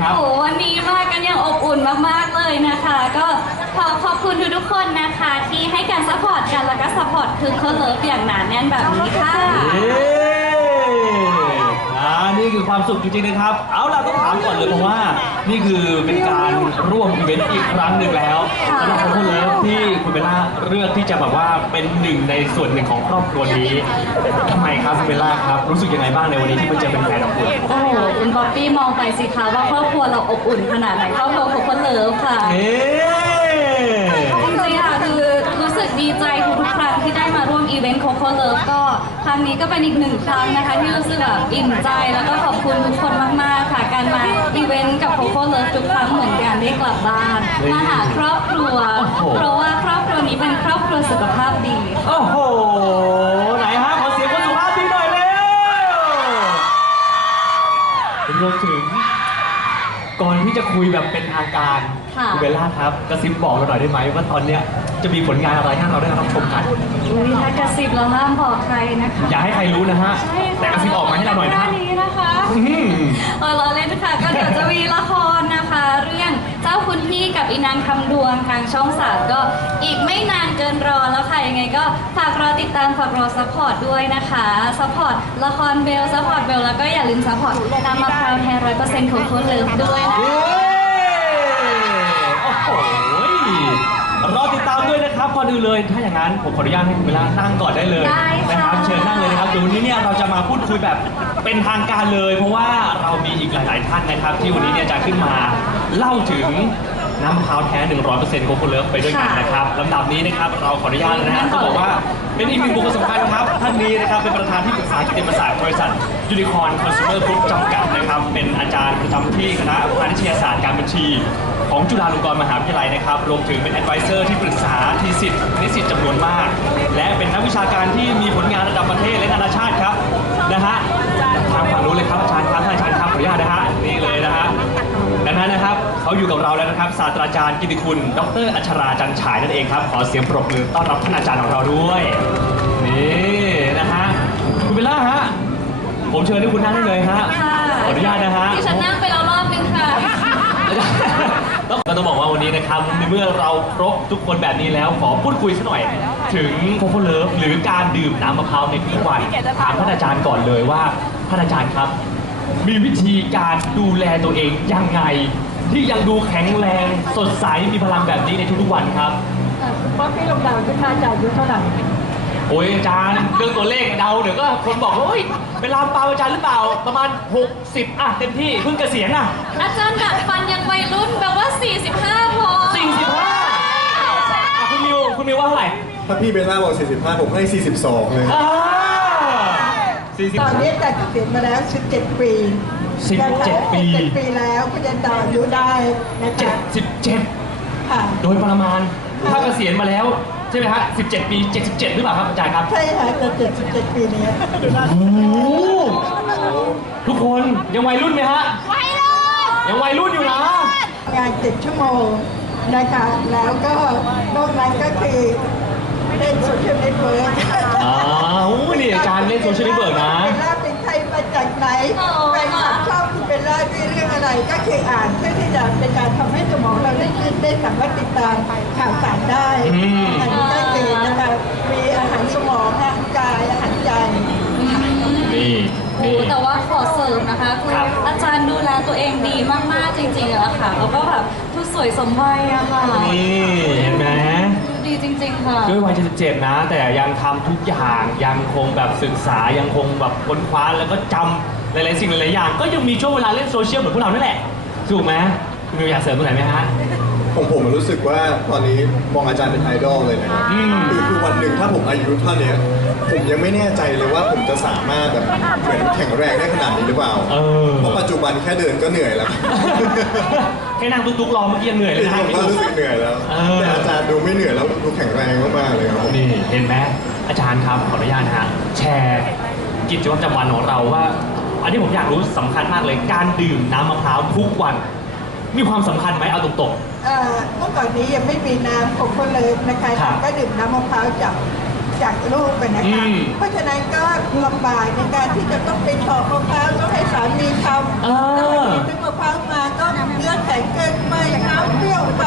ครับโอ้โหวันนี้มากันอย่างอบอุ่นมากๆเลยนะคะ ก็ขอขอบคุณทุกๆคนนะคะ ที่ให้การซัพพอร์ตกันแล้วก็ซัพพอร์ตคือเขาเลิฟอย่างหนาแน่นแบบนี้ค่ะเย้ อ่านี่คือความสุขจริงๆนะครับ เอาล่ะต้องถามก่อนเลยเพราะว่า นี่คือเป็นการร่วมอีเวนต์อีกครั้งหนึ่งแล้วค่ะสำหรับคนเลิฟที่คุณเบลล่าเลือกที่จะแบบว่าเป็นหนึ่งในส่วนหนึ่งของครอบครัวนี้ทำไมครับคุณเบลล่าครับรู้สึกยังไงบ้างในวันนี้ที่มาเจอเป็นแฟนของคุณโอ้โหคุณป๊อปปี้มองไปสิคะว่าครอบครัวเราอบอุ่นขนาดไหนครอบครัวของคนเลิฟค่ะ เอ๊ ดีใจทุกๆครั้งที่ได้มาร่วมอีเวนต์โคโค่เลิฟก็ครั้งนี้ก็เป็นอีกหนึ่งครั้งนะคะ ที่รู้สึกแบบอิ่มใจแล้วก็ขอบคุณทุกคนมากๆค่ะ การมาอีเวนต์กับโคโค่เลิฟทุกครั้งเหมือนกันได้กลับบ้านมาหาครอบครัว เพราะว่าครอบครัวนี้เป็นครอบครัวสุขภาพดีโอ้โหไหนฮะขอเสียงคนสุภาพดีหน่อยเร็วรวมถึงก่อนที่จะคุยแบบเป็นทางการค่ะณเบลล่าครับกระซิบบอกเราหน่อยได้ไหมว่าตอนเนี้ย จะมีผลงานอะไรให้เราได้รับชมกัน อุ้ยถ้ากระซิบเราห้ามบอกใครนะคะอย่าให้ใครรู้นะฮะ ใช่ค่ะแต่กระซิบออกมาให้เราหน่อยนะหน้าฮะนี้นะคะอื้อหือ เออเราเล่นค่ะ ก็เดี๋ยวจะมีละครนะคะ เรื่องเจ้าคุณพี่กับอีนางคำดวงทางช่องสามก็อีกไม่นานเกินรอแล้วค่ะ ยังไงก็ฝากรอติดตามฝากรอซัพพอร์ตด้วยนะคะซัพพอร์ตละครเบลซัพพอร์ตเบลแล้วก็อย่าลืมซัพพอร์ตน้ำมะพร้าวแท้ร้อยเปอร์เซ็นต์ของคนเลิฟด้วยนะ เย้โอ้โห รอติดตามด้วยนะครับก่อนอื่นเลย ถ้าอย่างนั้นผมขออนุญาตให้คุณเบลล่านั่งก่อนได้เลยได้ค่ะ นะครับ เชิญนั่งเลยนะครับเดี๋ยววันนี้เนี่ยเราจะมาพูดคุยแบบเป็นทางการเลย เพราะว่าเรามีอีกหลาย ๆ ท่านนะครับ ที่วันนี้เนี่ยจะขึ้นมาเล่าถึงน้ำมะพร้าวแท้ 100%โกโกเลิฟไปด้วยกันนะครับลำดับนี้นะครับเราขออนุญาตนะฮะต้องบอกว่าเป็นอีกหนึ่งบุคคลสำคัญครับท่านนี้นะครับเป็นประธานที่ปรึกษากิตติมศักดิ์บริษัทยูนิคอนคอน sumer group จำกัดนะครับเป็นอาจารย์ประจำที่คณะพาณิชยศาสตร์การบัญชี ของจุฬาลงกรณ์มหาวิทยาลัยนะครับ รวมถึงเป็น advisor ที่ปรึกษาทีสิทธิ์นิสิตจำนวนมาก และเป็นนักวิชาการที่มีผลงานระดับประเทศและนานาชาติครับนะฮะทางฝั่งนู้นเลยครับอาจารย์ครับท่านอาจารย์ครับขออนุญาตนะฮะนี่เลยนะฮะดังนั้นนะครับเขาอยู่กับเราแล้วนะครับศาสตราจารย์กิติคุณ ดรอัชราจันฉายนั่นเองครับขอเสียงปรบมือต้อนรับท่านอาจารย์ของเราด้วยนี่นะฮะคุณเบลล่าฮะผมเชิญให้คุณนั่งได้เลยฮะค่ะขออนุญาตนะฮะที่ฉันนั่งไปแล้วรอบนึงค่ะ ต้อง ก็ต้องบอกว่าวันนี้นะครับในเมื่อเราครบทุกคนแบบนี้แล้วขอพูดคุยสักหน่อย ถึงโคโค่เลิฟหรือการดื่มน้ำมะพร้าวในทุกวันถามท่านอาจารย์ก่อนเลยว่าท่านอาจารย์ครับ มีวิธีการดูแลตัวเองยังไง ที่ยังดูแข็งแรงสดใสมีพลังแบบนี้ในทุกๆวันครับ เพราะพี่ลงดาวขึ้นมาจะอายุเท่าไหร่ โอ้ยอาจารย์เรื่องตัวเลขเดาเดี๋ยวก็คนบอกว่าเฮ้ยเป็นลามปาวอาจารย์หรือเปล่าประมาณ 60 อะเต็มที่เพิ่งเกษียณอะอาจารย์ดัดฟันยังวัยรุ่นแบบว่า 45พอ45อะคุณมิวคุณมิวว่าเท่าไหร่ถ้าพี่เบลล่าบอก 45 ผมให้ 42 เลยอ่าสี่สิบตอนนี้จะเกษียณมาแล้ว 17 ปีสิบเจ็ดปี 17 ปีแล้วก็จะต่ออายุได้นะเจ็คะดสิบเจ็ดค่ะ โดยประมาณถ้าเกษียณมาแล้ว ใช่ไหมฮะสิบเจ็ดปีเจ็ดสิบเจ็ดหรือเปล่าครับอาจารย์ครับ ใช่ค่ะจะ77ปีนี้โอ้โหทุกคนยังวัยรุ่นไหมฮะวัยรุ่นยังวัยรุ่นอยู่นะ งาน7ชั่วโมงนะคะแล้วก็นอกนั้นก็คือเล่นโซเชียลเน็ตเวิร์กอ๋อโอ้นี่อาจารย์เล่นโซเชียลเน็ตเวิร์กนะเบลล่าเป็นใครมาจากไหน ก็คืออ่านเพื่อที่จะเป็นการทำให้สมองเราได้คิดได้สามารถติดตามข่าวสารได้อืม อันนี้ก็คือนะคะมีอาหารสมองอาหารกายอาหารใจ นี่โอ้นี่ แต่ว่าขอเสริมนะคะคือครับ อาจารย์ดูแลตัวเองดีมากๆจริงๆอะค่ะแล้วก็แบบทุกสวยสมวัยอะค่ะนี่เห็นไหมดีจริง ๆ ค่ะ ด้วยวัย77นะ แต่ยังทำทุกอย่างยังคงแบบศึกษายังคงแบบค้นคว้าแล้วก็จำ หลายๆสิ่งหลายๆอย่างก็ยังมีช่วงเวลาเล่นโซเชียลเหมือนพวกเรานั่นแหละถูกไหมคุณมิวอยากเสริมตรงไหนไหมฮะ ผมผมรู้สึกว่าตอนนี้มองอาจารย์เป็นไอดอลเลยนะครับอืม คือคือวันหนึ่งถ้าผมอายุเท่านี้ผมยังไม่แน่ใจเลยว่าผมจะสามารถแบบเหมือนแข็งแรงได้ขนาดนี้หรือเปล่าเออ เพราะปัจจุบันแค่เดินก็เหนื่อยแล้วแค่นั่งตุ๊กๆรอเมื่อกี้ยังเหนื่อยเลยนะผมก็รู้สึกเหนื่อยแล้วเออแต่อาจารย์ดูไม่เหนื่อยแล้วดูแข็งแรงมากๆเลยครับผม นี่เห็นไหมอาจารย์ครับขออนุญาตนะฮะแชร์กิจวัตรประจำวันของเราว่า อันนี้ผมอยากรู้สำคัญมากเลย การดื่มน้ำมะพร้าวทุกวัน มีความสำคัญไหมเอาตรง เอ่อเมื่อก่อนนี้ยังไม่มีน้ำโคโค่เลิฟนะคะครับก็ดื่มน้ำมะพร้าวจากจากลูกกันนะคะอืมเพราะฉะนั้นก็ลำบากในการที่จะต้องไปถอกมะพร้าวต้องให้สามีทำเออ แล้ววันนี้ซื้อมะพร้าวมา เลือดแข็งเกินไปครับเปรี้ยวไป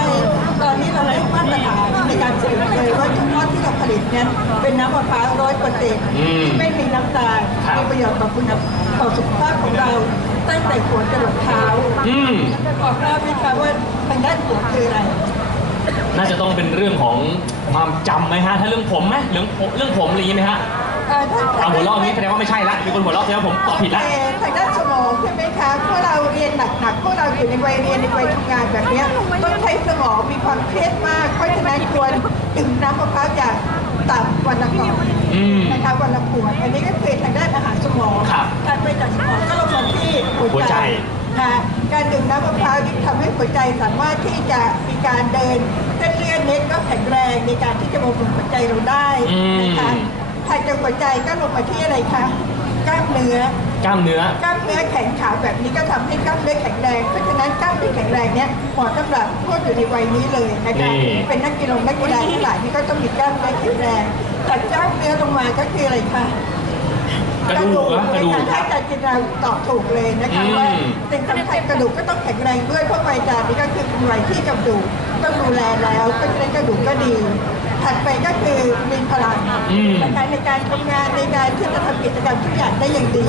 ตอนนี้เราได้มาตรฐานในการเฉลิตเลยว่าทุกน้อที่เราผลิตเนี้ยเป็นน้ำประปาร้อยเปอร์เซ็นต์ไม่มีน้ำตาลมีประโยชน์ต่อคุณต่อสุขภาพของเราตั้งแต่หัวจรดเท้าบอกได้ไหมคะว่าทางด้านหัวคืออะไรน่าจะต้องเป็นเรื่องของความจำไหมฮะ ถ้าเรื่องผมไหมเรื่องผมเรื่องผมอะไรอย่างนี้ไหมฮะ เอ่อถ้าเอาหัวเราะอย่างนี้แสดงว่าไม่ใช่ละมีคนหัวเราะแสดงว่าผมตอบผิดละ เอ่อทางด้านสมองใช่ไหมคะพวกเราเรียนหนักๆพวกเราอยู่ในวัยเรียนในวัยทำงานแบบเนี้ยต้องใช้สมองมีความเครียดมาก เพราะฉะนั้นควรดื่มน้ำมะพร้าวอย่างต่ำวันละก่อนอืมนะคะวันละขวดอันนี้ก็คือทางด้านอาหารสมองครับการไปจากสมองก็ลงมาที่หัหัววใจใจ ค่ะการดื่มน้ำมะพร้าวนี่ทำให้หัวใจสามารถที่จะมีการเดินเส้นเลือดเล็กก็แข็งแรงในการที่จะบำรุงหัวใจเราได้นะคะ อืม ถัดจากหัวใจก็ลงมาที่อะไรคะกล้ามเนื้อกล้ามเนื้อ กล้ามเนื้อแข็งขาแบบนี้ก็ทำให้กล้ามเนื้อแข็งแรงเพราะฉะนั้นกล้ามเนื้อแข็งแรงเนี้ยเหมาะสำหรับพวกอยู่ในวัยนี้เลยนะคะนี่ เป็นนักกีฬานักกีฬาทั้งหลายนี่ก็ต้องมีกล้ามเนื้อแข็งแรงแต่กล้ามเนื้อลงมาก็คืออะไรคะกระดูกนะกระดูกนคถ้าการกินเราตอบถูกเลยนะคะอืม ว่าสิ่งสำคัญกระดูกก็ต้องแข็งแรงด้วยเพราะวัยจานนี้ก็คือเป็นวัยที่กระดูกต้องดูแลแล้วเพราะฉะนั้นกระดูกก็ดี ถัดไปก็คือมีพลังอืม นะคะในการทำงานในการที่จะทำกิจกรรมทุกอย่างได้อย่างดี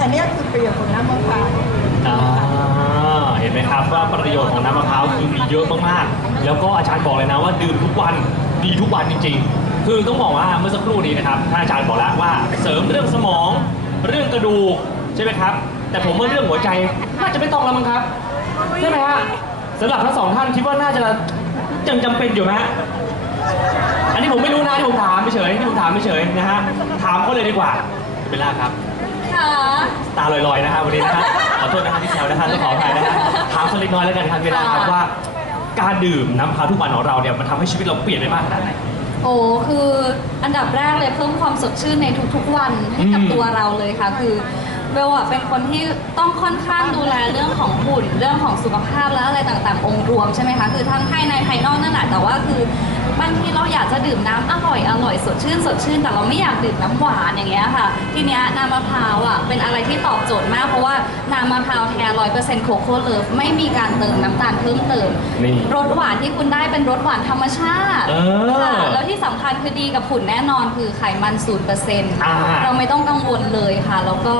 อันนี้คือประโยชน์ของน้ำมะพร้าวอ่าเห็นไหมครับว่าประโยชน์ของน้ำมะพร้าวคือมีเยอะมากๆ แล้วก็อาจารย์บอกเลยนะว่าดื่มทุกวันดีทุกวันจริงๆ คือต้องบอกว่าเมื่อสักครู่นี้นะครับท่านอาจารย์บอกแล้วว่าเสริมเรื่องสมอง เรื่องกระดูกใช่ไหมครับ แต่ผมว่าเรื่องหัวใจน่าจะไม่ต้องแล้วมั้งครับใช่ไหมฮะสำหรับทั้งสองท่านคิดว่าน่าจะยังจำเป็นอยู่ไหมฮะ อันนี้ผมไม่รู้นะที่ผมถามเฉยๆที่ผมถามเฉยๆนะฮะถามเขาเลยดีกว่าเบลล่าครับ ค่ะ ตาลอยๆนะฮะวันนี้นะฮะขอโทษนะฮะที่แซวนะฮะต้องขออภัยนะฮะถามสักเล็กน้อยแล้วกันครับเวลาครับว่า การดื่มน้ำพร้าวทุกวันของเราเนี่ยมันทำให้ชีวิตเราเปลี่ยนไปมากขนาดไหน โอ้คืออันดับแรกเลยเพิ่มความสดชื่นในทุกๆวันให้กับอืมตัวเราเลยค่ะ คือ เบลอะเป็นคนที่ต้องค่อนข้างดูแลเรื่องของหุ่นเรื่องของสุขภาพและอะไรต่างๆ องค์รวมใช่ไหมคะคือทั้งภายในภายนอกนั่นแหละแต่ว่าคือบางทีเราอยากจะดื่มน้ำอร่อยอร่อยสดชื่นสดชื่น แต่เราไม่อยากดื่มน้ำหวานอย่างเงี้ยค่ะ ทีเนี้ยน้ำมะพร้าวอะเป็นอะไรที่ตอบโจทย์มาก เพราะว่าน้ำมะพร้าวแท้ร้อยเปอร์เซ็นต์โคโค่เลิฟไม่มีการเติมน้ำตาลเพิ่มเติมนี่รสหวานที่คุณได้เป็นรสหวานธรรมชาติเออค่ะแล้วที่สำคัญคือดีกับผุนแน่นอนคือไขมันศูนเปอร์เซ็นต์อ่าเราไม่ต้องกังวลเลยค่ะ แล้วก็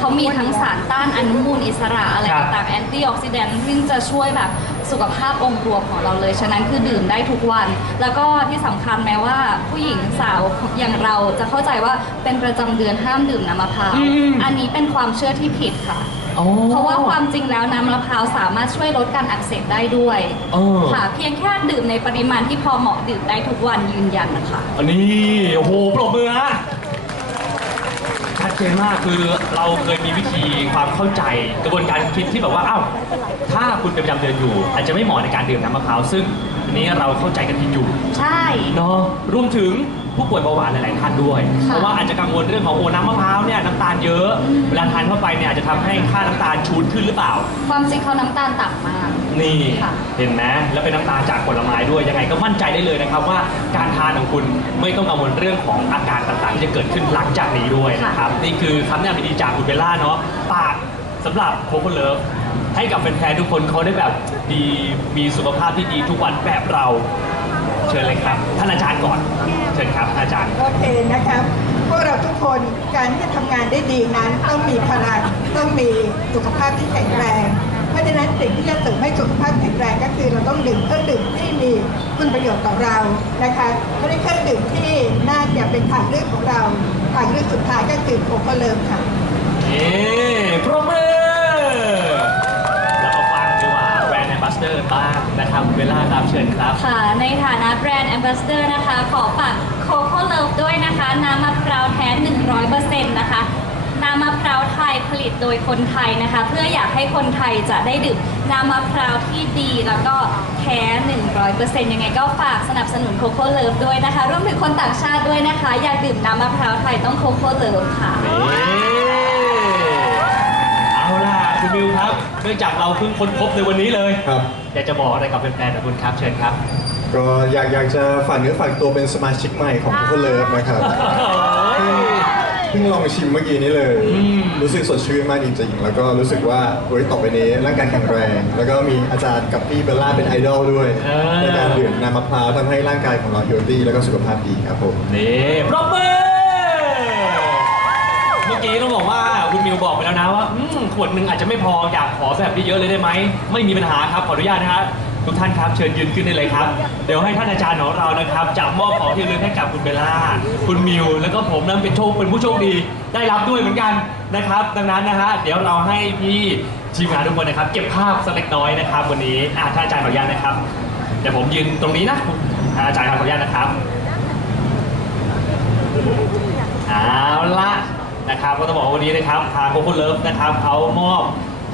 เขามีทั้งสารต้านอนุมูลอิสระอะไรครับต่างๆแอนตี้ออกซิแดนต์ซึ่งจะช่วยแบบสุขภาพองค์รวมของเราเลย ฉะนั้นคือดื่มได้ทุกวัน แล้วก็ที่สำคัญแม้ว่าผู้หญิงสาวอย่างเราจะเข้าใจว่าเป็นประจำเดือนห้ามดื่มน้ำมะพร้าวอืมอันนี้เป็นความเชื่อที่ผิดค่ะอ๋อเพราะว่าความจริงแล้วน้ำมะพร้าวสามารถช่วยลดการอักเสบได้ด้วยเออค่ะ เพียงแค่ดื่มในปริมาณที่พอเหมาะดื่มได้ทุกวันยืนยันนะคะ อันนี้โอ้โหปรบมือฮะ ชัดเจนมากคือเราเคยมีวิธีความเข้าใจกระบวนการคิดที่แบบว่าอ้าวถ้าคุณเป็นประจำเดือนอยู่ อาจจะไม่เหมาะในการดื่มน้ำมะพร้าวซึ่งอันนี้เราเข้าใจกันผิดอยู่ใช่ เนาะรวมถึง ผู้ป่วยเบาหวานหลายๆท่านด้วยค่ะเพราะว่าอาจจะกังวลเรื่องของโอ้น้ำมะพร้าวเนี่ยน้ำตาลเยอะ เวลาทานเข้าไปเนี่ยอาจจะทำให้ค่าน้ำตาลชูนขึ้นหรือเปล่า ความจริงเขาน้ำตาลต่ำมาก นี่ค่ะ เห็นไหมแล้วเป็นน้ำตาลจากผลไม้ด้วยยังไงก็มั่นใจได้เลยนะครับว่าการทานของคุณไม่ต้องกังวลเรื่องของอาการต่างๆที่จะเกิดขึ้นหลังจากนี้ด้วยนะครับนี่คือคำแนะนำดีๆจากคุณเบลล่าเนาะปากสำหรับโคโค่เลิฟให้กับแฟนๆทุกคนเขาได้แบบดีมีสุขภาพที่ดีทุกวันแบบเรา เชิญเลยครับท่านอาจารย์ก่อนเชิญครับอาจารย์ โอเคนะครับพวกเราทุกคนการที่จะทำงานได้ดีนั้น ต้องมีพลังต้องมีสุขภาพที่แข็งแรง เพราะฉะนั้นสิ่งที่จะเสริมให้สุขภาพแข็งแรงก็คือเราต้องดื่มเครื่องดื่มที่มีคุณประโยชน์ต่อเรานะคะไม่ได้เครื่องดื่มที่น่าจะเป็นทางเลือกของเราทางเลือกสุดท้ายก็คือโคโค่เลิฟค่ะเอ๊ปรบมือ สเดอร์บ้างนะครับเวลาครับเชิญครับ ค่ะ ในฐานะแบรนด์แอมบาสเดอร์นะคะ ขอฝากโคโค่เลิฟด้วยนะคะ น้ำมะพร้าวแท้ 100%นะคะ น้ำมะพร้าวไทยผลิตโดยคนไทยนะคะ เพื่ออยากให้คนไทยจะได้ดื่มน้ำมะพร้าวที่ดีแล้วก็แท้ 100%ยังไงก็ฝากสนับสนุนโคโค่เลิฟด้วยนะคะ รวมถึงคนต่างชาติด้วยนะคะ อยากดื่มน้ำมะพร้าวไทยต้องโคโค่เลิฟค่ะนี่เอา ล่ะคุณบิวครับ เนื่องจากเราเพิ่งค้นพบในวันนี้เลยครับ อยากจะบอกอะไรกับแฟนๆของคุณครับ เชิญครับ ก็อยากอยากจะฝากเนื้อฝากตัวเป็นสมาชิกใหม่ของ Coco Love นะครับคือพิ่งลองชิมเมื่อกี้นี้เลยอืมรู้สึกสดชื่นมากจริงๆ แล้วก็รู้สึกว่าเฮ้ยต่อไปนี้ร่างกายแข็งแรง แล้วก็มีอาจารย์กับพี่เบลล่าเป็นไอดอลด้วยเออ ในการดื่มน้ำมะพร้าวทำให้ร่างกายของเราเฮลตี้แล้วก็สุขภาพดีครับผม นี่ปรบมือ เมื่อกี้ต้องบอกว่าคุณมิวบอกไปแล้วนะว่าอืมขวดหนึ่งอาจจะไม่พออยากขอแบบเยอะๆเลยได้ไหมไม่มีปัญหาครับขออนุญาตนะครับทุกท่านครับเชิญยืนขึ้นได้เลยครับ เดี๋ยวให้ท่านอาจารย์ของเรานะครับจะมอบของที่ระลึกให้กับคุณเบลล่า คุณมิว แล้วก็ผมนั้นเป็นโชคเป็นผู้โชคดี ได้รับด้วยเหมือนกันนะครับ ดังนั้นนะฮะเดี๋ยวเราให้พี่ทีมงานทุกคนนะครับ เก็บภาพสักเล็กน้อยนะครับ วันนี้อะท่านอาจารย์ขออนุญาตนะครับเดี๋ยวผมยืนตรงนี้นะอะอาจารย์ขออนุญาตนะครับเอาละ นะครับก็ต้องบอกว่าวันนี้นะครับทางโคโค่เลิฟนะครับเขามอบ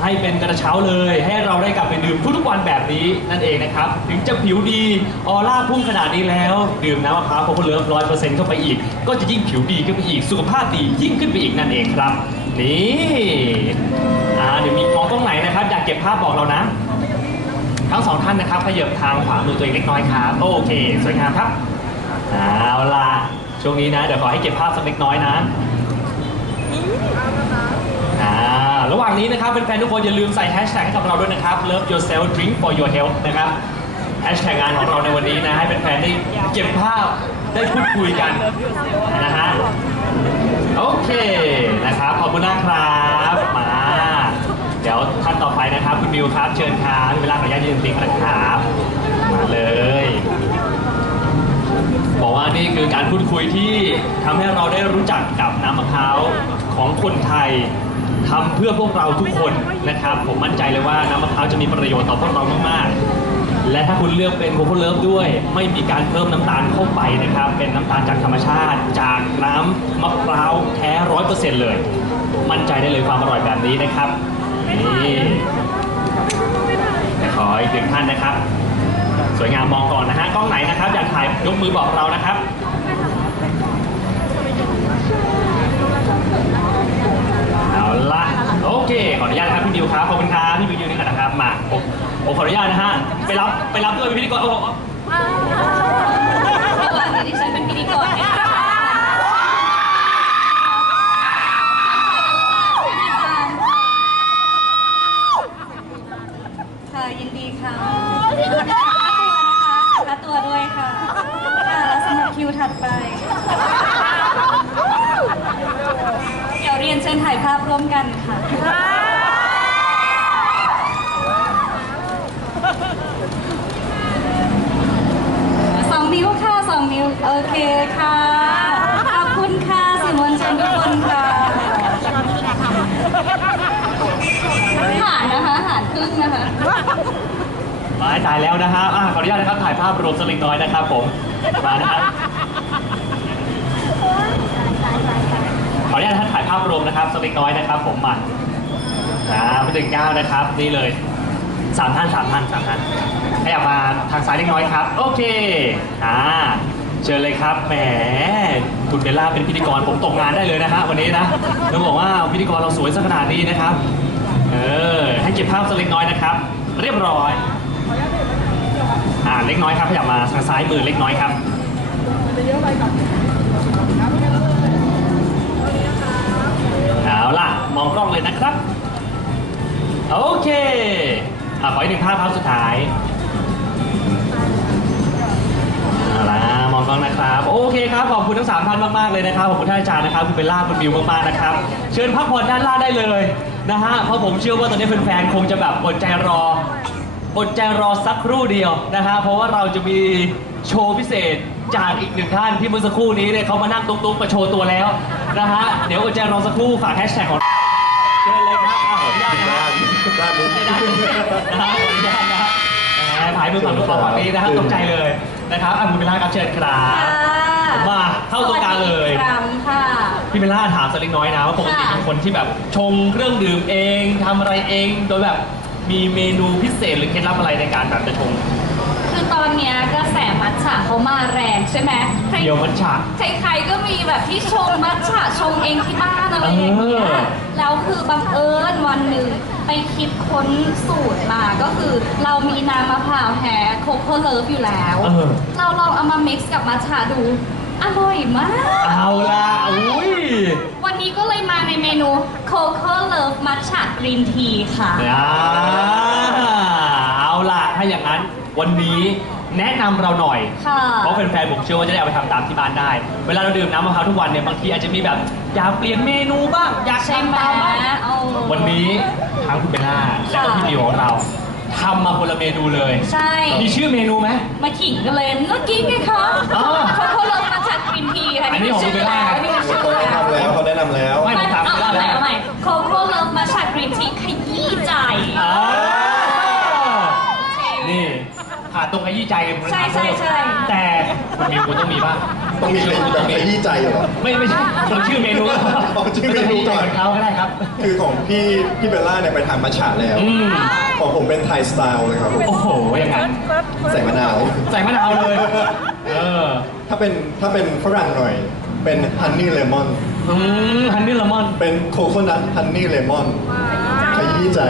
ให้เป็นกระเช้าเลย ให้เราได้กลับไปดื่มทุกๆวันแบบนี้นั่นเองนะครับ ถึงจะผิวดีออร่าพุ่งขนาดนี้แล้ว ดื่มน้ำมะพร้าวโคโค่เลิฟร้อยเปอร์เซ็นต์เข้าไปอีก ก็จะยิ่งผิวดีขึ้นไปอีกสุขภาพดียิ่งขึ้นไปอีกนั่นเองครับ นี่อ่าเดี๋ยวมีมองตรงไหนนะครับ อยากเก็บภาพบอกเรานะ ทั้งสองท่านนะครับขยับทางขวามือตัวเองเล็กน้อยครับโอเค สวยงามครับเอาล่ะช่วงนี้นะเดี๋ยวขอให้เก็บภาพสักเล็กน้อยนะ อ่าระหว่างนี้นะครับเป็นแฟนๆทุกคนอย่าลืมใส่แฮชแท็กให้กับเราด้วยนะครับ Love yourself drink for your health นะครับแฮชแท็กงานของเราในวันนี้นะให้เป็นแฟนๆได้เก็บภาพได้พูดคุยกันนะฮะโอเคนะครับขอบคุณนะครับมาเดี๋ยวท่านต่อไปนะครับ คุณมิวครับเชิญครับเวลาขออนุญาตยืนติงนะครับมาเลยบอกว่านี่คือการพูดคุยที่ทำให้เราได้รู้จักกับน้ำมะพร้าว ของคนไทยทำเพื่อพวกเราทุกคนนะครับ ผมมั่นใจเลยว่าน้ำมะพร้าวจะมีประโยชน์ต่อพวกเรามากๆ และถ้าคุณเลือกเป็นโคโค่เลิฟด้วย ไม่มีการเพิ่มน้ำตาลเข้าไปนะครับ เป็นน้ำตาลจากธรรมชาติ จากน้ำมะพร้าวแท้ร้อยเปอร์เซ็นต์เลย มั่นใจได้เลยความอร่อยแบบนี้นะครับนี่ขออีกหนึ่งท่านนะครับ สวยงามมองก่อนนะฮะกล้องไหนนะครับ อยากถ่ายยกมือบอกเรานะครับ เอาละ โอเคขออนุญาตนะครับพี่ดิวครับขอบคุณครับพี่บิวยืนนี่ก่อนนะครับมาผมผมขออนุญาตนะฮะไปรับไปรับด้วยเป็นพิธีกรโอ้โหระหว่างนี้ดิฉันเป็นพิธีกรนะคะค่ะยินดีค่ะค่าตัวด้วยค่ะค่ะแล้วสำหรับคิวถัดไป เดี๋ยวเรีย นถ่ายภาพร่วมกันค่ะ สองนิ้วค่ะสองนิ้ว โอเคค่ะ ขอบคุณค่ะสื่อมวลชนทุกคนค่ะหารนะคะหารครึ่งนะคะ มาให้ถ่ายแล้วนะฮะอะขออนุญาตนะครับถ่ายภาพรวมสลิงน้อยนะครับผม มานะครับ ขออนุญาตท่านถ่ายภาพรวมนะครับสลิงน้อยนะครับ ผมหมาอ่าไปถึงเก้านะครับ นี่เลยสามท่านสามท่านสามท่านขยับมาทางซ้ายเล็กน้อยครับ โอเคอ่าเชิญเลยครับแหมคุณเบลล่าเป็นพิธีกรผมตกงานได้เลยนะฮะวันนี้นะต้องบอกว่าพิธีกรเราสวยสักขนาดนี้นะครับ เออให้เก็บภาพสักเล็กน้อยนะครับ เรียบร้อยอ่าเล็กน้อยครับขยับมาทางซ้ายมือเล็กน้อยครับ มองกล้องเลยนะครับ โอเคอะขออีกหนึ่งภาพภาพสุดท้ายเอาล่ะมองกล้องนะครับ โอเคครับ ขอบคุณทั้งสามท่านมากๆเลยนะครับ ขอบคุณท่านอาจารย์นะครับ คุณเบลล่าคุณบิวมากๆนะครับ เชิญพักผ่อนด้านล่างได้เลยนะฮะ เพราะผมเชื่อว่าตอนนี้แฟนๆ คงจะแบบอดใจรอ อดใจรอสักครู่เดียวนะฮะ เพราะว่าเราจะมีโชว์พิเศษจากอีกหนึ่งท่านที่เมื่อสักครู่นี้เนี่ยเขามานั่งตุ๊กๆมาโชว์ตัวแล้วนะฮะ เดี๋ยวอดใจรอสักครู่ฝากแฮชแท็กของ เชิญเลยครับอะขออนุญาตนะฮะด้านนี้ไม่ได้นะฮะขออนุญาตนะฮะแหมถ่ายมือฝั่งทุกฝั่งนี้นะฮะตกใจเลยนะครับอะคุณเบลล่าครับเชิญครับมาเข้าตรงกลางเลยสวัสดีอีกครั้งค่ะพี่เบลล่าถามสักเล็กน้อยนะว่าปกติค่ะเป็นคนที่แบบชงเครื่องดื่มเองทำอะไรเองโดยแบบมีเมนูพิเศษหรือเคล็ดลับอะไรในการแบบจะชงคือ ตอนเนี้ยกระแสมัทฉะเขามาแรงใช่ไหมใครเดี๋ยวมันฉะใครๆก็มีแบบที่ชงมัทฉะชงเองที่บ้านอะไรอย่างเงี้ยเออ แล้วคือบังเอิญวันหนึ่งไปคิดค้นสูตรมาก็คือเรามีน้ำมะพร้าวแท้โคโค่เลิฟอยู่แล้ว เออ เราลองเอามา mix กับมัทฉะดู อร่อยมาก เอาละอุ้ยวันนี้ก็เลยมาในเมนู Coco Love Matcha Green Tea ค่ะ อ่าเอาล่ะถ้าอย่างนั้น วันนี้แนะนำเราหน่อย ค่ะ เพราะแฟนๆผมเชื่อว่าจะได้เอาไปทำตามที่บ้านได้ เวลาเราดื่มน้ำมะพร้าวทุกวันเนี่ยบางทีอาจจะมีแบบอยากเปลี่ยนเมนูบ้าง อยากใช่ไหมทำตามบ้าง เอา วันนี้ทั้งคุณเบลล่าและก็พี่มิวของเราทำมาคนละเมนูเลยใช่ มีชื่อเมนูไหม มาขิงกันเลยเมื่อกี้ไงคะอ๋อ Coco Love Matcha Green Tea ค่ะอันนี้ของคุณเบลล่าอันนี้ของชื่อเขาแนะแล้วนำแล้วเขาแนะนำแล้ว ไม่ผม ตรงขยี้ใจผมเลยใช่ใช่ใช่ แต่คุณมิวคุณต้องมีบ้างต้องมีแบบขยี้ใจเหรอ ไม่ไม่ใช่ต้องชื่อเมนูเอาชื่อเมนูก่อนไต้องขยี้ใจเหมือน เขาก็ได้ครับ คือของพี่พี่เบลล่าเนี่ยไปทำมัทฉะแล้ว อืมของผมเป็นไทยสไตล์เลยครับผมโอ้โหอย่างนั้นใส่มะนาว ใส่มะนาวเลย เออถ้าเป็นถ้าเป็นฝรั่งหน่อย เป็นฮันนี่เลมอน อืมฮันนี่เลมอน เป็นโคโคนัทฮันนี่เลมอนขยี้ใจ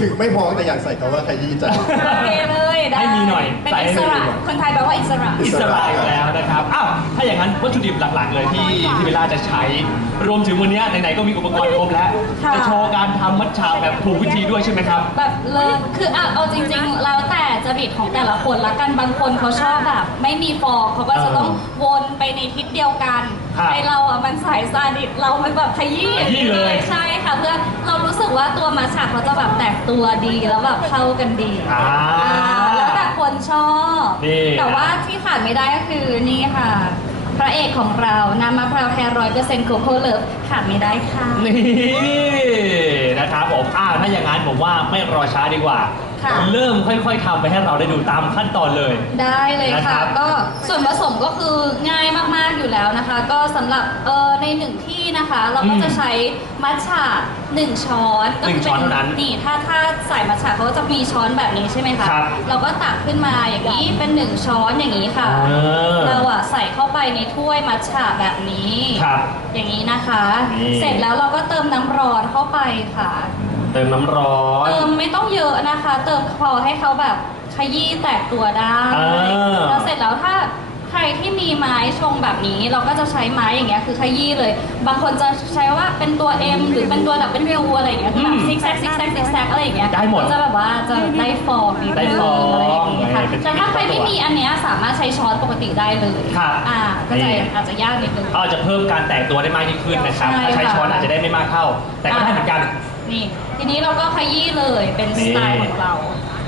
ถึงไม่มองแต่อยากใส่คำว่าขยี้ใจ โอเคเลย ได้ให้มีหน่อยเป็นใส่อิให้สมีระ หน่อย คนไทยแปลว่าอิสระ อิสระอยู่แล้วนะครับ อ้าว ถ้าอย่างนั้นวัตถุดิบหลักๆเลยที่ที่เวลาจะใช้ รวมถึงวันนี้ไหนๆก็มีอุปกรณ์ครบแล้ว ค่ะ จะโชว์การทำมัทฉาแบบถูกวิธีด้วยใช่ไหมครับ แบบเลิกคืออะเอาจริงๆ แล้วแต่จริตของแต่ละคนละกันบางคนเขาชอบแบบ ไม่มีฟองเขาก็จะต้องวนไปในทิศเดียวกันครับไอเราอะมันสายซาดิสเรามันแบบขยี้ขยี้เลย ใช่ค่ะ เพื่อเรารู้สึกว่าตัวมาฉากเขาจะแบบแตกตัวดีแล้วแบบเข้ากันดีอ่าอ่าแล้วแต่คนชอบ นี่ แต่ว่าที่ขาดไม่ได้ก็คือนี่ค่ะ พระเอกของเราน้ำมะพร้าวแท้ร้อยเปอร์เซ็นต์โคโค่เลิฟขาดไม่ได้ค่ะ นี่นะครับผมอ่าถ้าอย่างนั้นผมว่าไม่รอช้าดีกว่า ค่ะ เริ่มค่อยๆทำไปให้เราได้ดูตามขั้นตอนเลย ได้เลยนะครัค่ะบก็ส่วนผสมก็คือง่ายมากๆอยู่แล้วนะคะ ก็สำหรับเออในหนึ่งที่นะคะ เราก็อืมจะใช้มัทฉะหนึ่งช้อนก็หนึ่งช้อนเท่านั้นนี่ถ้าถ้าใส่มัทฉะเขาก็จะมีช้อนแบบนี้ใช่ไหมคะครับเราก็ตักขึ้นมาอย่างนี้เป็นหนึ่งช้อนอย่างนี้ค่ะเออเราอะใส่เข้าไปในถ้วยมัทฉะแบบนี้ ครับอย่างนี้นะคะ นี่ เสร็จแล้วเราก็เติมน้ำร้อนเข้าไปค่ะเติมน้ำร้อน เติมไม่ต้องเยอะนะคะ เติมพอให้เขาแบบขยี้แตกตัวได้อ่า แล้วเสร็จแล้วถ้าใครที่มีไม้ชงแบบนี้ เราก็จะใช้ไม้อย่างเงี้ยคือขยี้เลย บางคนจะใช้ว่าเป็นตัว M หรือเป็นตัวแบบเป็นเวลอะไรอย่างเงี้ยคือแบบอืมซิกแซกซิกแซกซิกแซกอะไรอย่างเงี้ยได้หมดจะแบบว่าจะได้ฟองนิดได้นึงฟองอะไรอย่างเงี้ยค่ะเป็นแต่ถ้าใครไม่มีอันเนี้ยสามารถใช้ช้อนปกติได้เลยครับอ่าก็จะนี่ อาจจะยากนิดนึง ก็อาจจะเพิ่มการแตกตัวได้มากยิ่งขึ้นนะครับใช่ถ้าใช้ค่ะช้อนอาจจะได้ไม่มากเท่า แต่ก็ได้เหมือนกัน นี่ ทีนี้เราก็ขยี้เลยเป็นสไตล์ของเรา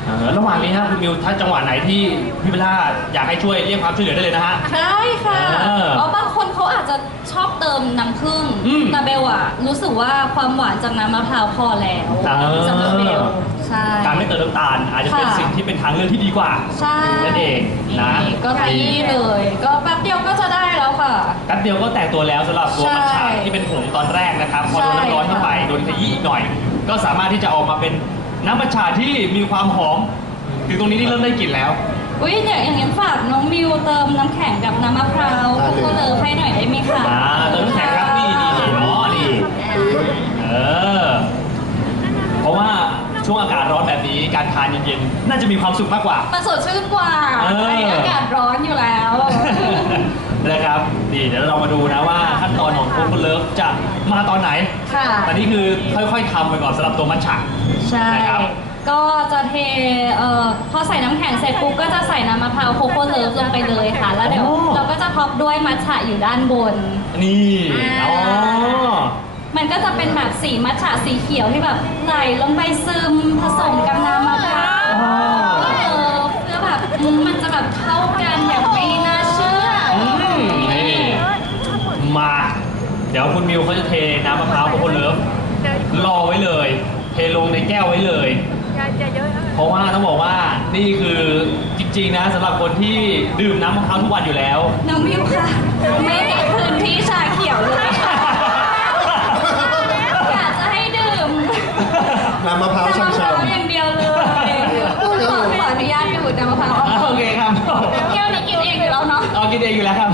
เออระหว่างนี้ฮะคุณมิวถ้าจังหวะไหนที่พี่เบลล่าอยากให้ช่วยเรียกความช่วยเหลือได้เลยนะฮะได้ค่ะเออเพราะบางคนเขาอาจจะชอบเติมน้ำผึ้งอืมแต่เบลอะรู้สึกว่าความหวานจากน้ำมะพร้าวพอแล้วเออ สำหรับเบล ใช่การไม่เติมน้ำตาลอาจจะเป็นค่ะ สิ่งที่เป็นทางเลือกที่ดีกว่าใช่นั่นเองนะก็ขยี้เลย ก็แป๊บเดียวก็จะได้แล้วค่ะ แป๊บเดียวก็แตกตัวแล้วสำหรับตัวใช่มัทฉะที่เป็นผงตอนแรกนะครับพอโดนใช่น้ำร้อนเข้าไปค่ะ โดนขยี้อีกหน่อย ก็สามารถที่จะออกมาเป็นน้ำมัทฉะที่มีความหอมถึงตรงนี้นี่เริ่มได้กลิ่นแล้ว อุ้ยเนี่ยอย่างนั้นฝากน้องมิวเติมน้ำแข็งกับน้ำมะพร้าวได้เลย ก็เลยให้หน่อยได้ไหมคะมาเติมน้ำแข็งครับนี่นี่นี่อ๋อนี่ เออ เพราะว่า ช่วงอากาศร้อนแบบนี้การทานเย็นๆน่าจะมีความสุขมากกว่า มันสดชื่นกว่าเออ ไอ้อากาศร้อนอยู่แล้ว นะครับนี่เดี๋ยวเรามาดูนะว่าขั้นตอนของโคโคเลิฟจะมาตอนไหน ค่ะอันนี้คือค่อยๆทำไปก่อนสำหรับตัวมัทฉะ ใช่ นะครับ ก็จะเทเอ่อพอใส่น้ำแข็งเสร็จปุ๊บก็จะใส่น้ำมะพร้าวโคโค่เลิฟลงไปเลยค่ะ แล้วเดี๋ยวโอ้เราก็จะท็อปด้วยมัทฉะอยู่ด้านบน นี่อ่าอ๋อ มันก็จะเป็นแบบสีมัทฉะสีเขียวที่แบบไหลลงไปซึมผสมกับน้ำมะพร้าวอ๋อเออเพื่อแบบอืมมันจะแบบเข้ากันอย่างไม่น่าเชื่อออืมนี่มา เดี๋ยวคุณมิวเขาจะเทน้ำมะพร้าวโคโคเลิฟรอไว้เลย เทลงในแก้วไว้เลย เพราะว่าต้องบอกว่านี่คือจริงๆนะสำหรับคนที่ดื่มน้ำมะพร้าวทุกวันอยู่แล้ว น้องมิวค่ะไม่มีพื้นที่ชาเขียวเลยค่ะอยากจะให้ดื่ม น้ำมะพร้าว น้ำมะพ ช่ ร้าวำ อย่างเดียวเลยขออนุญาตดูดน้ำมะพร้าว โอเคครับ แก้วนี้กินเองอยู่แล้วเนาะ เอากินเองอยู่แล้วครับ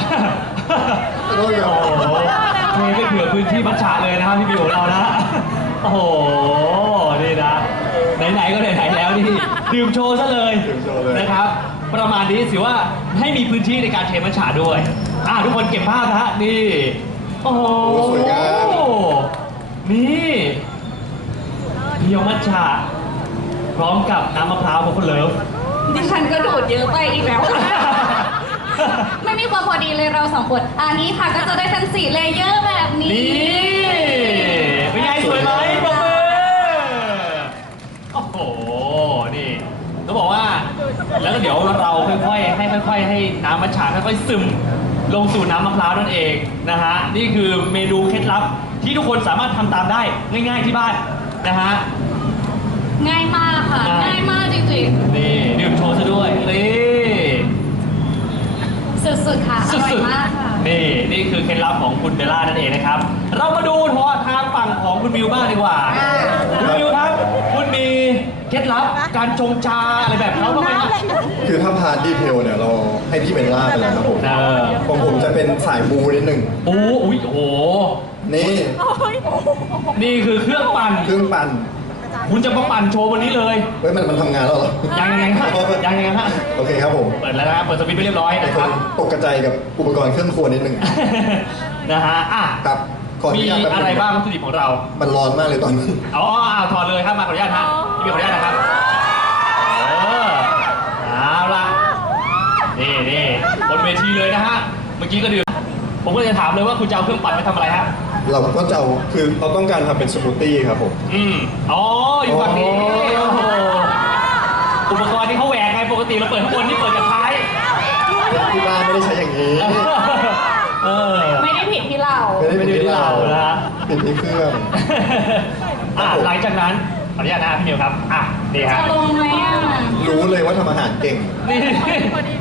โอ้ยโอ้โหเทไม่เผื่อพื้นที่มัจฉาเลยนะครับพี่บิวของเรานะ โอ้โห นี่นะ ไหนๆก็ไหนๆแล้วนี่ดื่มโชว์ซะเลยดื่มโชว์เลย นะครับ ประมาณนี้ถือว่าให้มีพื้นที่ในการเทมัจฉาด้วย อ่าทุกคนเก็บภาพนะฮะนี่ โอ้โห สวยงาม นี่เพียวมัทฉะพร้อมกับน้ำมะพร้าวโคโคเลิฟ ดิฉันก็ดูดเยอะไปอีกแล้ว ไม่มีความพอดีเลยเราสองคนอันนี้ค่ะก็จะได้ทั้งสี่เลเยอร์แบบนี้ นี่เป็นไงสวยไหมปรบมือโอ้โห นี่ต้องบอกว่า แล้วก็เดี๋ยวเราค่อยๆ ให้ค่อย ๆ ให้น้ำมัทฉะค่อยๆซึม ลงสู่น้ำมะพร้าวนั่นเองนะฮะ นี่คือเมนูเคล็ดลับที่ทุกคนสามารถทำตามได้ง่าย ๆที่บ้านนะฮะ ง่ายมากค่ะ ง่ายง่ายมากจริงนี่ดื่มโชว์ซะด้วย นี่ๆ สุดๆค่ะอสุร่อยดมากค่ะๆนี่นี่คือเคล็ดลับของคุณเบลล่านั่นเองนะครับ เรามาดูทัวร์ทางฝั่งของคุณวิวบ้างดีกว่า คุณวิวครับ คุณมีเคล็ดลับการชงชาอะไรแบบเขาบ้างไหมครับคือถ้าพาร์ทดีเทลเนี่ยเราให้พี่เบลล่าไปแล้วครับผมเออของผมจะเป็นสายมูนิดหนึ่งโอ้อุ๊ยโอ้โห นี่ นี่คือเครื่องปั่น เครื่องปั่น คุณจะมาปั่นโชว์วันนี้เลยเฮ้ยมันมันทำงานแล้วเหรอ ยังยังฮะยังยังฮะโอเคครับผมเปิดแล้วนะเปิดสวิตช์ไปเรียบร้อยแต่นะคครันบตกกระจายกับอุปกรณ์เครื่องครัวนิดหนึ่งนะฮะอะครับขออมีนุญาตแป๊บนึอะไรบ้างวัตถุดิบของเรามันร้อนมากเลยตอนนี้ อ๋อเอาถอดเลยครับมาขออนุญาตฮะพี่ขออนุญาตนะครับเออเอาละนี่นี่บนเวทีเลยนะฮะเมื่อกี้ก็ดื่มผมก็จะถามเลยว่าคุณจะเอาเครื่องปั่นไปทำอะไรฮะ เราก็จะเอาคือเราต้องการทำเป็นสมูทตี้ครับผม อืมอ๋อ อยู่ฝั่งนี้อ๋อโอ้โหอุปกรณ์ที่เขาแหวกไงปกติเราเปิดข้างบนนี่เปิดจากท้ายที่บ้านไม่ได้ใช้อย่างนี้เออ ไม่ได้ผิดที่เราไม่ได้เป็นที่เรานะฮะเป็นที่เครื่องอะหลังจากนั้นขออนุญาตนะพี่นิวครับ อะนี่ฮะจะลงไหมอะรู้เลยว่าทำอาหารเก่ง นี่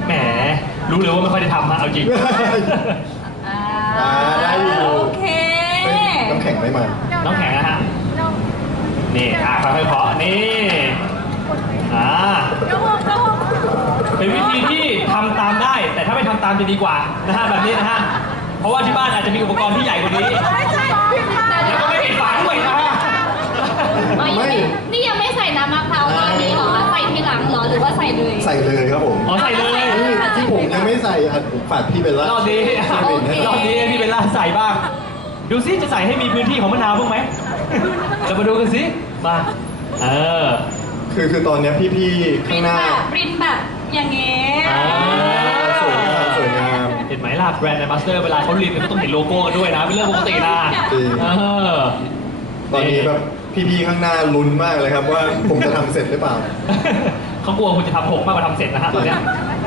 แหม รู้เลยว่าไม่ค่อยได้ทำฮะเอาจริงอ่าอ่าได้อยู่ แข็งไม่มา น้องแข็งนะฮะ นี่อะค่อยๆเคาะนี่อ่าเป็นวิธีที่ทำตามได้ แต่ถ้าไม่ทำตามจะดีกว่านะฮะแบบนี้นะฮะ เพราะว่าที่บ้านอาจจะมีอุปกรณ์ที่ใหญ่กว่านี้แล้วก็ไม่ปิดฝาด้วยนะฮะอ๋อยังไม่ นี่ยังไม่ใส่น้ำมะพร้าวตอนนี้เหรอคะใส่ทีหลังเหรอหรือว่าใส่เลยใส่เลยครับผมอ๋อใส่เลยนี่ที่ผมยังไม่ใส่อะผมฝากพี่เบลล่ารอบนี้ช่วยเบนให้หรน่ออบยนี้พี่เบลล่าใส่บ้าง ดูซิจะใส่ให้มีพื้นที่ของมะนาวบ้างไหมเรามาดูกันสิมา เออ คือคือตอนเนี้ยพี่ๆปริข้างนหน้าแบบปรินแบบอย่างเงี้ยอ่า สวยงามสวยงาม เห็นไหมล่ะแบรนด์ a อ b บ s สเตอร์เวลาเขาลินก็ต้องเห็นโลโก้กันด้วยนะ เป็นเรื่องปกตินะจริง เออ ตอนนี้แบบพี่ๆข้างหน้าลุ้นมากเลยครับว่าผมจะทำเสร็จหรือเปล่า เขากลัวคุณจะทำหกมากกว่าทำเสร็จนะฮะตอนเนี้ย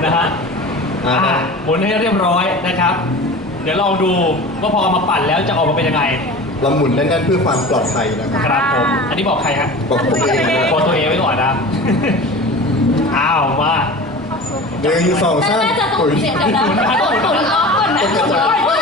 นะฮะอ่า อะหมุนให้เรียบร้อยนะครับ เดี๋ยวลองดูว่าพอเอามาปั่นแล้วจะออกมาเป็นยังไง เราหมุนแน่นๆเพื่อความปลอดภัยนะครับครับผม อันนี้บอกใครฮะบอกผมเองด้วยบอกตัวเองไว้ก่อนนะ อ้าวมาหนึ่งสองสามน่าจะต้องอุ๊ยเสียเดี๋ยวนะต้องหมุนล้อก่อนนะตกกระจา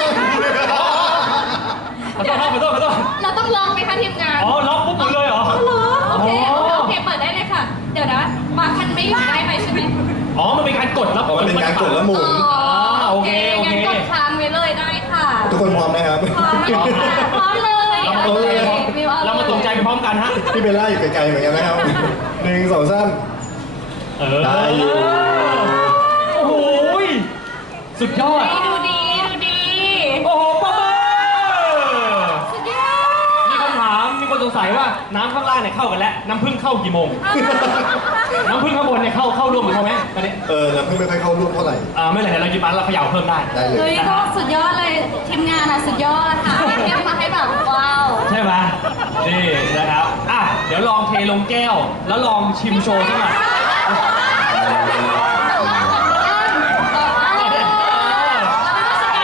พร้อมค่ะพร้อมเลยเรามาตกใจพร้อมวิวอเรามาตกใจไปพร้อมกันฮะ พี่เบลล่าอยู่ไกลๆเหมือนกันนะครับหนึ่งสองสามเออได้อยู่ โอ้โหยสุดยอด นสงสัยว่าน้ำข้างล่างเนี่ยเข้ากันแล้ว น้ำผึ้งเข้ากี่โมง น้ำผึ้งข้างบนเนี่ยเข้าเข้าร่วมกับเขาไหมตอนนี้เออน้ำพึ่งไม่ค่อยเข้าร่วมเท่าไหร่ อ่าไม่เป็นไรเราหยิบมาแล้วเราเขย่าเพิ่มได้ ได้เลเฮ้ยยก็สุดยอดเลยทีมงานอะสุดยอดค่ะเทียบมาให้แบบว้าวใช่ไหมนี่นะครับ อะ เดี๋ยวลองเทลงแก้ว แล้วลองชิมโชว์สักหน่อย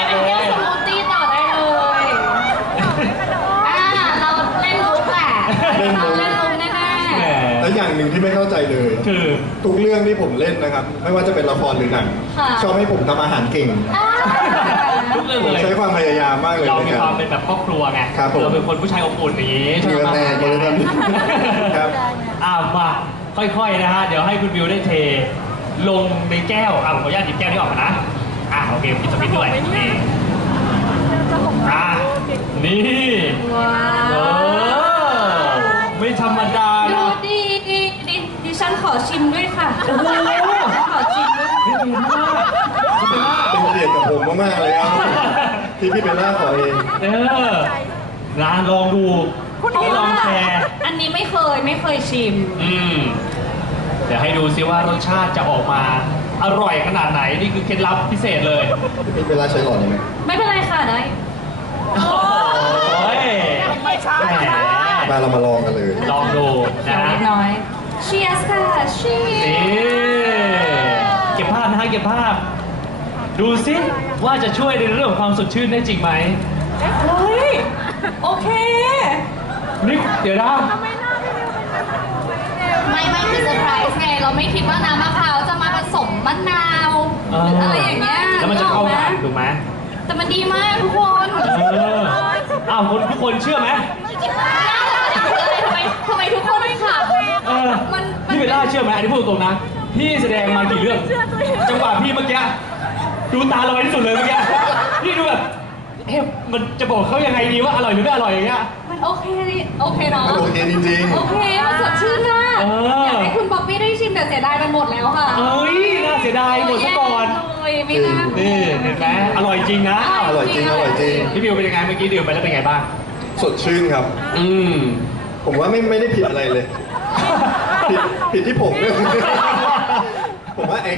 เป็นแก้วสมูทตี้ต่อได้เลยอ่าเราเล่นมุกแหละ เล่นมุก เล่นมุกแน่ แหม แล้ว อย่างหนึ่งที่ไม่เข้าใจเลย คือทุกเรื่องที่ผมเล่นนะครับ ไม่ว่าจะเป็นละครหรือหนังชอบให้ผมทำอาหารเก่งๆอ่าทุกเรื่องผมเลย ใช้ความพยายามมากเลยเราในมีกาความรเป็นแบบครอบครัวไงครับผม เราเป็นคนผู้ชายอบอุ่นอย่างนี้เหงื่อแตกเลยตอนนี้ครับ อ่ามาค่อยๆนะฮะ เดี๋ยวให้คุณวิวได้เท ลงในแก้วอะผมขออนุญาตหยิบแก้วนี้ออกมานะ อะโอเคผมหยิบสปินด้วยนี่อะนี่ว้าเอวอไม่ธรรมดาดูนะดีดีดิดิฉัน ขอชิมด้วยค่ะโอ้โห ขอชิมด้วยไม่เก่งมากคุณเป็นมากเป็นเกียรติกับผมมากๆเลยครับที่พี่เบลล่าขอเองเออนะลองดูเขาลองแชร์อันนี้ไม่เคยไม่เคยชิม อืม เดี๋ยวให้ดูซิว่ารสชาติจะออกมา อร่อยขนาดไหน นี่คือเคล็ดลับพิเศษเลย พี่เบลล่าใช้หลอดนี้ไหมไม่เป็นไรค่ะได้โอ้ยแหมมาเรามาลองกันเลย ลองดูนะนิดน้อย Cheers ค่ะ Cheers นี่เก็บภาพนะฮะเก็บภาพ ดูซิว่าจะช่วยในเรื่องของความสดชื่นได้จริงไหมเฮ้ย โอเค นี่เดี๋ยวนะ ไม่ไม่คือเซอร์ไพรส์ไงเราไม่คิดว่าน้ำมะพร้าวจะมาผสมมะนาวหรืออะไรอย่างเงี้ยแล้วมันจะเข้ากันถูกไหมแต่มันดีมากทุกคนเอออ้าวคนทุกคนเชื่อไหม ทำไมทำไมทุกคนขำเออมันมันพี่เบลล่าเชื่อไหมอันนี้พูดตรงๆนะ พี่แสดงมากี่เรื่อง จังหวะพี่เมื่อกี้ดูตาลอยที่สุดเลยเมื่อกี้ พี่ดูแบบ เอ๊ะมันจะบอกเขายังไงดีว่าอร่อยหรือไม่อร่อยอย่างเงี้ย มันโอเคดิโอเคเนาะมันโอเคจริงโอเคมันสดชื่นมากเอออ อยากให้คุณป๊อปปี้ได้ชิมแต่เสียดายมันหมดแล้วค่ะเอ้ยน่าเสียดายหมดซะก่อนโอ้ยไม่น่านี่เห็นไหมอร่อยจริงนะๆอร่อยจริงอร่อยจริง พี่บิวเป็นยังไงเมื่อกี้ดื่มไปแล้วเป็นไงบ้างสดชื่นครับ อืม ผมว่าไม่ไม่ได้ผิดอะไรเลย ผิดผิดที่ผมเนี่ยผมว่าไอ้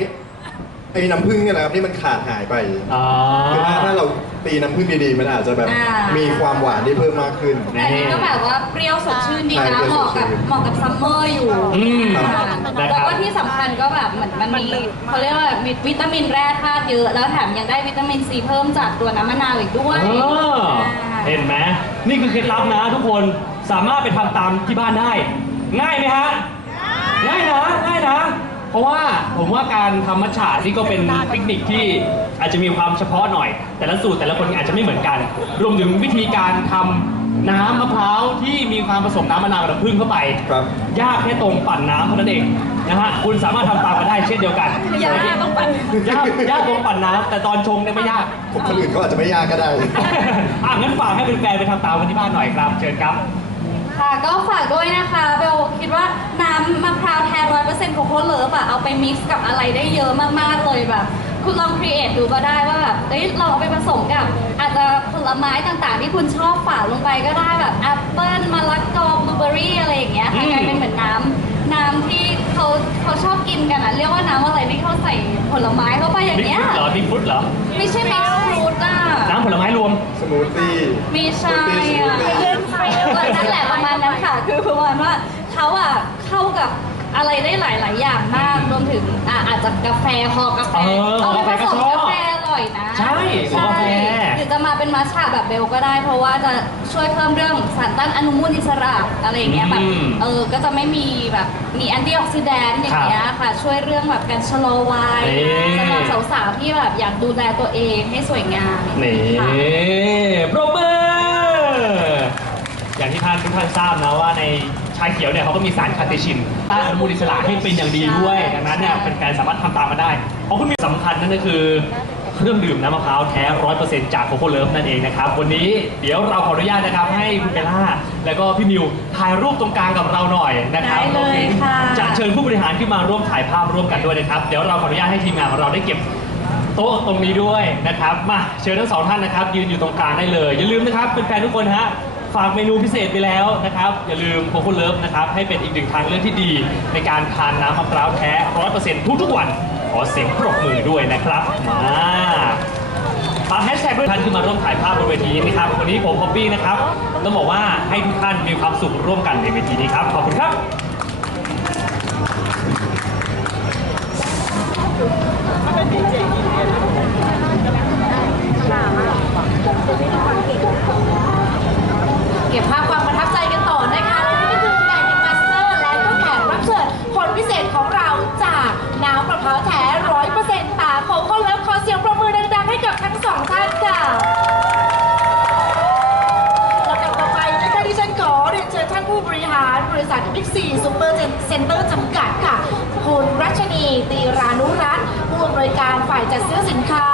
ไอ้น้ำผึ้งเนี่ยนะครับที่มันขาดหายไปอ๋อ คือถ้าถ้าเราตีน้ำผึ้งดีๆ มันอาจจะแบบอ่ามี มีความหวานที่เพิ่มมากขึ้น แต่อันนี้ก็แบบว่าเปรี้ยวสดชื่นดีใช่นะเปรี้ยวเหมาะสดชื่กับนเหมาะกับซัมเมอร์อยู่อืมค่ะนะครับ แล้วก็ที่สำคัญก็แบบเหมือนมันมีเขาเรียกว่ามีวิตามินแร่ธาตุเยอะ แล้วแถมยังได้วิตามินซีเพิ่มจากตัวน้ำมะนาวอีกด้วยเออเห็นไหมนี่คือเคล็ดลับนะทุกคนสามารถไปทำตามที่บ้านได้ ง่ายไหมฮะ ง่ายนะง่ายนะ เพราะว่าผมว่าการทำมัทฉะนี่ก็เป็นเทคนิคที่อาจจะมีความเฉพาะหน่อย แต่ละสูตรแต่ละคนอาจจะไม่เหมือนกัน รวมถึงวิธีการทำน้ำมะพร้าวที่มีความผสมน้ำมะนาวกับน้ำผึ้งเข้าไป ครับ ยากแค่ตรงปั่นน้ำเท่านั้นเองนะฮะคุณสามารถทำตามกันได้เช่นเดียวกันยากต้องปั่นยากยากตรงปั่นน้ำแต่ตอนชงเนี่ยไม่ยาก ผมคนอื่นเขาอาจจะไม่ยากก็ได้ อะงั้นฝากให้เป็นแฟนๆไปทำตามกันที่บ้านหน่อยครับ เชิญครับ ค่ะก็ฝากด้วยนะคะเบลคิดว่าน้ำมะพร้าวแท้ร้อยเปอร์เซ็นต์โคโค่เลิฟอะเอาไปมิกซ์กับอะไรได้เยอะมากๆเลยแบบ คุณลองครีเอทดูก็ได้ว่าแบบเอ้ยเราเอาไปผสมกับ อาจจะผลไม้ต่างๆ ที่คุณชอบฝาลงไปก็ได้แบบแอปเปิ้ลมะละกอบลูเบอร์รี่อะไรอย่างเงี้ยค่ะอืมกลายเป็นเหมือนน้ำ น้ำที่เขาเขาชอบกินกันอะเรียกว่าน้ำอะไรที่เขาใส่ผลไม้เข้าไปอย่างบิ๊กเงี้ย ฟุตเหรอบิ๊กฟุตเหรอ ไม่ใช่มิกซ์ฟรุตอะน้ำผลไม้รวม สมูทตี้ ไม่ใช่สมูทตี้อะสมูทตี้เออนั่นแหละประมาณนั้นค่ะ คือประมาณว่าเขาอะเข้ากับอะไรได้หลาย ๆ อย่างมาก รวมถึงอะอาจจะกาแฟคอกาแฟเออเอาไปผสมกาแฟ ร่อยนะใช่ของกาแฟ หรือจะมาเป็นมัชฉะแบบเบลก็ได้ เพราะว่าจะช่วยเพิ่มเรื่องสารต้านอนุมูลอิสระอะไรอย่างเงี้ยแบบอืมเออก็จะไม่มีแบบมีแอนตี้ออกซิแดนต์อย่างเงี้ยค่ะ ช่วยเรื่องแบบการชะลอวัยนี่สำหรับสาวๆที่แบบอยากดูแลตัวเองให้สวยงามนี่ค่ะ ปรบมืออย่างที่ท่านทุกท่านทราบนะว่าในชาเขียวเนี่ยเขาก็มีสารคาเตชินต้านอนุมูลอิสระให้เป็นอย่างดีด้วย ดังนั้นเนี่ยเป็นการสามารถทำตามมาได้ เพราะคุณมีสำคัญนั่นก็คือ เครื่องดื่มน้ำมะพร้าวแท้ร้อยเปอร์เซ็นต์จากโคโค่เลิฟนั่นเองนะครับ วันนี้เดี๋ยวเราขออนุญาตนะครับ ให้คุณเบลล่าแล้วก็พี่มิวถ่ายรูปตรงกลางกับเราหน่อยนะครับได้เลยค่ะ จะเชิญผู้บริหารขึ้นมาร่วมถ่ายภาพร่วมกันด้วยนะครับ เดี๋ยวเราขออนุญาตให้ทีมงานของเราได้เก็บโต๊ะตรงนี้ด้วยนะครับมาเชิญทั้งสองท่านนะครับ ยืนอยู่ตรงกลางได้เลย อย่าลืมนะครับเป็นแฟนทุกคนฮะฝากเมนูพิเศษไปแล้วนะครับ อย่าลืมโคโค่เลิฟนะครับให้เป็นอีกหนึ่งทางเลือกที่ดี ในการทานน้ำมะพร้าวแท้ร้อยเปอร์เซ็นต์ทุกๆวันข อเสียงปรบมือด้วยนะครับ มาฝากแฮชแท็กด้วยท่านขึ้นมาร่วมถ่ายภาพบนเวทีนี้นะครับ วันนี้ผมพอบบี้นะครับ ต้องบอกว่าให้ทุกท่านมีความสุขร่วมกันในเวทีนี้ครับ ขอบคุณครับเก็บภาพความ องท่านค่ะลำดับต่อไปนะคะที่ฉันขอเรียนเชิญท่านผู้บริหารบริษัทบิ๊กซีซูเปอร์เซ็นเตอร์จำกัดค่ะ คุณรัชนีตีรานุรัตน์ผู้อำนวยการฝ่ายจัดซื้อสินค้า